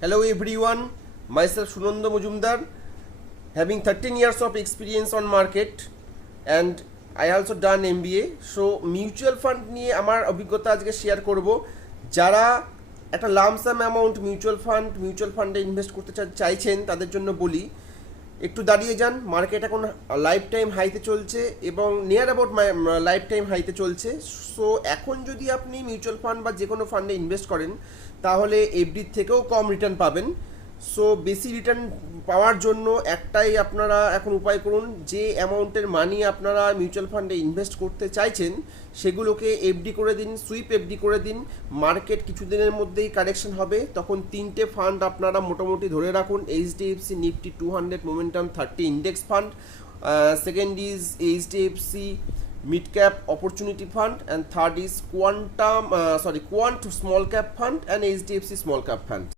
Hello everyone, myself Sunanda Mujumdar, having 13 years of experience on market and I also done MBA. So mutual fund নিয়ে আমার অভিজ্ঞতা আজকে share করব। যারা একটা লামসাম অ্যামাউন্ট মিউচুয়াল ফান্ডে ইনভেস্ট করতে চাইছেন তাদের জন্য বলি, একটু দাঁড়িয়ে যান। মার্কেট এখন লাইফ টাইম হাইতে চলছে এবং নিয়ার অ্যাবাউট লাইফ টাইম হাইতে চলছে। সো এখন যদি আপনি মিউচুয়াল ফান্ড বা যে কোনো ফান্ডে ইনভেস্ট করেন তাহলে এফডির থেকেও কম রিটার্ন পাবেন। সো বেশি রিটার্ন পাওয়ার জন্য একটাই আপনারা এখন উপায় করুন, যে অ্যামাউন্টের মানি আপনারা মিউচুয়াল ফান্ডে ইনভেস্ট করতে চাইছেন সেগুলোকে এফডি করে দিন, সুইপ এফডি করে দিন। মার্কেট কিছুদিনের মধ্যেই কারেকশন হবে, তখন তিনটে ফান্ড আপনারা মোটামুটি ধরে রাখুন। HDFC Nifty 200 momentum 30 index fund, second is HDFC mid cap opportunity fund, and third is quant small cap fund and HDFC small cap fund.